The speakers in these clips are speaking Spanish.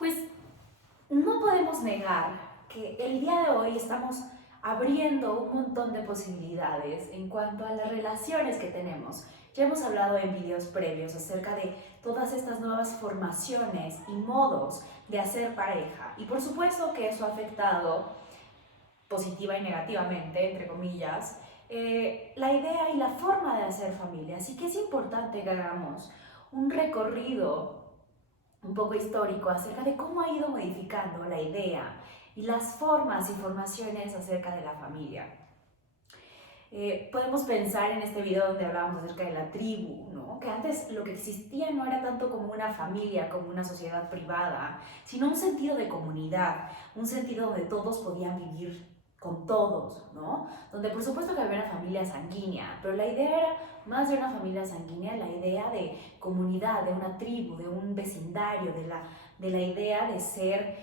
Pues no podemos negar que el día de hoy estamos abriendo un montón de posibilidades en cuanto a las relaciones que tenemos. Ya hemos hablado en videos previos acerca de todas estas nuevas formaciones y modos de hacer pareja. Y por supuesto que eso ha afectado positiva y negativamente, entre comillas, la idea y la forma de hacer familia. Así que es importante que hagamos un recorrido un poco histórico acerca de cómo ha ido modificando la idea y las formas y formaciones acerca de la familia. Podemos pensar en este video donde hablábamos acerca de la tribu, ¿no? Que antes lo que existía no era tanto como una familia, como una sociedad privada, sino un sentido de comunidad, un sentido donde todos podían vivir con todos, ¿no? Donde por supuesto que había una familia sanguínea, pero la idea era más de una familia sanguínea, la idea de comunidad, de una tribu, de un vecindario, de la idea de ser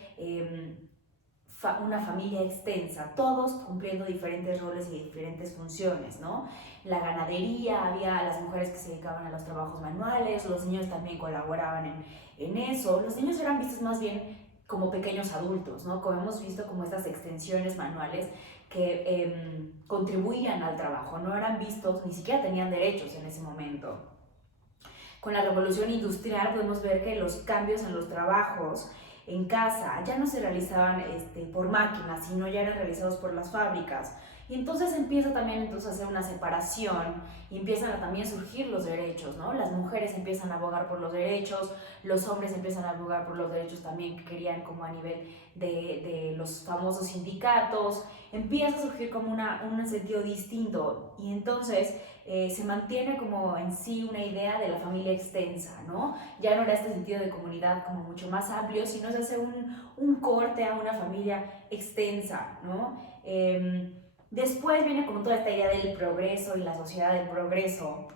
una familia extensa, todos cumpliendo diferentes roles y diferentes funciones, ¿no? La ganadería, había las mujeres que se dedicaban a los trabajos manuales, los niños también colaboraban en eso. Los niños eran vistos más bien como pequeños adultos, ¿no? Como hemos visto, como estas extensiones manuales que contribuían al trabajo, no eran vistos, ni siquiera tenían derechos en ese momento. Con la revolución industrial podemos ver que los cambios en los trabajos en casa ya no se realizaban por máquinas, sino ya eran realizados por las fábricas. Y entonces empieza también a hacer una separación y empiezan a también surgir los derechos, ¿no? Las mujeres empiezan a abogar por los derechos, los hombres empiezan a abogar por los derechos también que querían como a nivel de los famosos sindicatos. Empieza a surgir como un sentido distinto y entonces se mantiene como en sí una idea de la familia extensa, ¿no? Ya no era este sentido de comunidad como mucho más amplio, sino se hace un corte a una familia extensa, ¿no? Después viene como toda esta idea del progreso y la sociedad del progreso,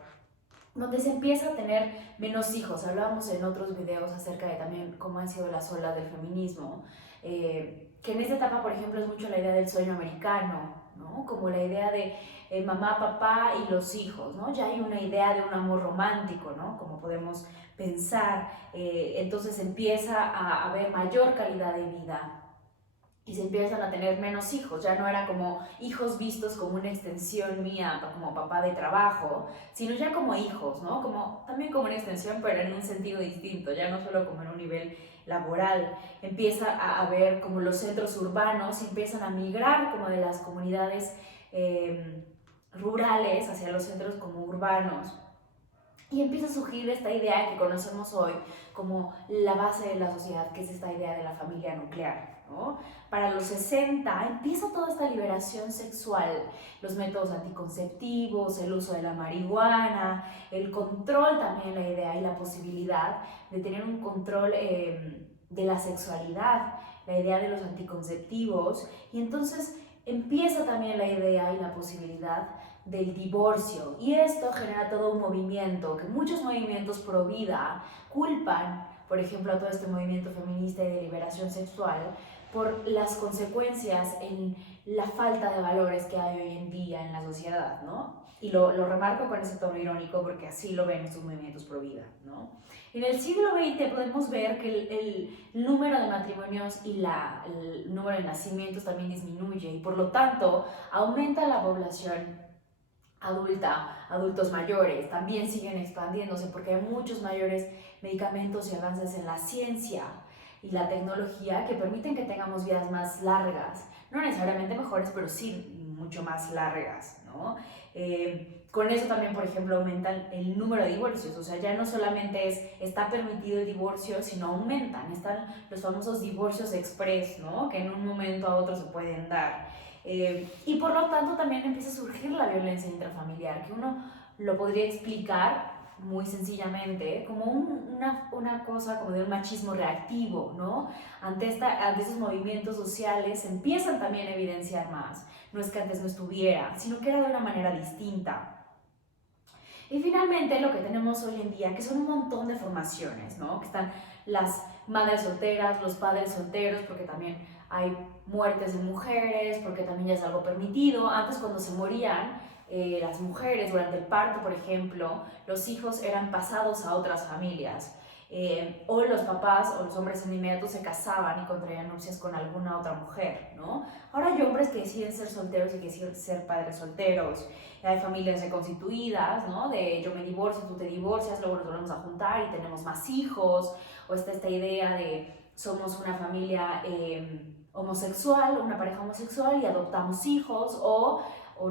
donde se empieza a tener menos hijos. Hablábamos en otros videos acerca de también cómo han sido las olas del feminismo, que en esta etapa, por ejemplo, es mucho la idea del sueño americano, ¿no? Como la idea de mamá, papá y los hijos, ¿no? Ya hay una idea de un amor romántico, ¿no? Como podemos pensar, entonces empieza a haber mayor calidad de vida y se empiezan a tener menos hijos. Ya no era como hijos vistos como una extensión mía, como papá de trabajo, sino ya como hijos, ¿no? Como, también como una extensión, pero en un sentido distinto, ya no solo como en un nivel laboral. Empieza a haber como los centros urbanos, empiezan a migrar como de las comunidades rurales hacia los centros como urbanos. Y empieza a surgir esta idea que conocemos hoy como la base de la sociedad, que es esta idea de la familia nuclear, ¿no? Para los 60 empieza toda esta liberación sexual, los métodos anticonceptivos, el uso de la marihuana, el control también, la idea y la posibilidad de tener un control de la sexualidad, la idea de los anticonceptivos, y entonces empieza también la idea y la posibilidad del divorcio, y esto genera todo un movimiento que muchos movimientos pro vida culpan, por ejemplo, a todo este movimiento feminista y de liberación sexual por las consecuencias en la falta de valores que hay hoy en día en la sociedad, ¿no? Y lo remarco con ese tono irónico porque así lo ven estos movimientos pro vida, ¿no? En el siglo XX podemos ver que el número de matrimonios y el número de nacimientos también disminuye y por lo tanto aumenta la población adulta, adultos mayores, también siguen expandiéndose porque hay muchos mayores medicamentos y avances en la ciencia y la tecnología que permiten que tengamos vidas más largas, no necesariamente mejores, pero sí mucho más largas, ¿no? Con eso también, por ejemplo, aumenta el número de divorcios, o sea, ya no solamente está permitido el divorcio, sino aumentan, están los famosos divorcios express, ¿no? Que en un momento a otro se pueden dar. Y por lo tanto también empieza a surgir la violencia intrafamiliar, que uno lo podría explicar muy sencillamente como una cosa como de un machismo reactivo, ¿no? Ante esos movimientos sociales se empiezan también a evidenciar más. No es que antes no estuviera, sino que era de una manera distinta. Y finalmente lo que tenemos hoy en día, que son un montón de formaciones, ¿no? Que están las madres solteras, los padres solteros, porque también hay muertes de mujeres, porque también ya es algo permitido. Antes cuando se morían las mujeres durante el parto, por ejemplo, los hijos eran pasados a otras familias. o los papás o los hombres inmediatos se casaban y contraían nupcias con alguna otra mujer, ¿no? Ahora hay hombres que deciden ser solteros y que deciden ser padres solteros. Hay familias reconstituidas, ¿no? De yo me divorcio, tú te divorcias, luego nos volvemos a juntar y tenemos más hijos. O está esta idea de somos una familia homosexual, una pareja homosexual y adoptamos hijos, o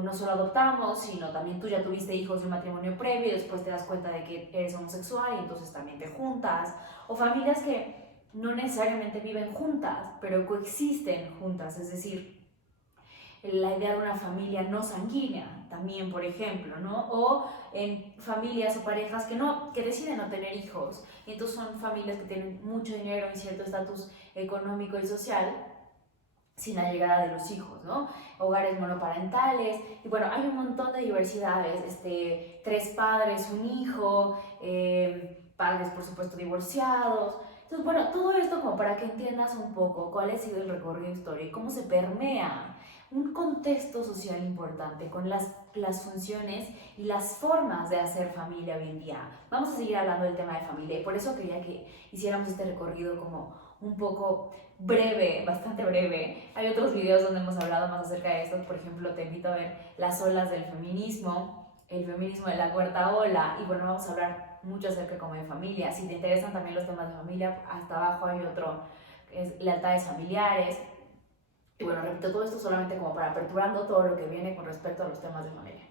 no solo adoptamos, sino también tú ya tuviste hijos de un matrimonio previo y después te das cuenta de que eres homosexual y entonces también te juntas. O familias que no necesariamente viven juntas, pero coexisten juntas, es decir, la idea de una familia no sanguínea también, por ejemplo, ¿no? O en familias o parejas que deciden no tener hijos, y entonces son familias que tienen mucho dinero y cierto estatus económico y social sin la llegada de los hijos, ¿no? Hogares monoparentales, y bueno, hay un montón de diversidades, 3 padres, un hijo, padres por supuesto divorciados. Entonces, bueno, todo esto como para que entiendas un poco cuál ha sido el recorrido histórico y cómo se permea un contexto social importante con las funciones y las formas de hacer familia hoy en día. Vamos a seguir hablando del tema de familia y por eso quería que hiciéramos este recorrido como un poco breve, bastante breve. Hay otros videos donde hemos hablado más acerca de esto. Por ejemplo, te invito a ver las olas del feminismo, el feminismo de la cuarta ola, y bueno, vamos a hablar mucho acerca como de familia. Si te interesan también los temas de familia, hasta abajo hay otro que es lealtades familiares. Y bueno, repito todo esto solamente como para aperturando todo lo que viene con respecto a los temas de familia.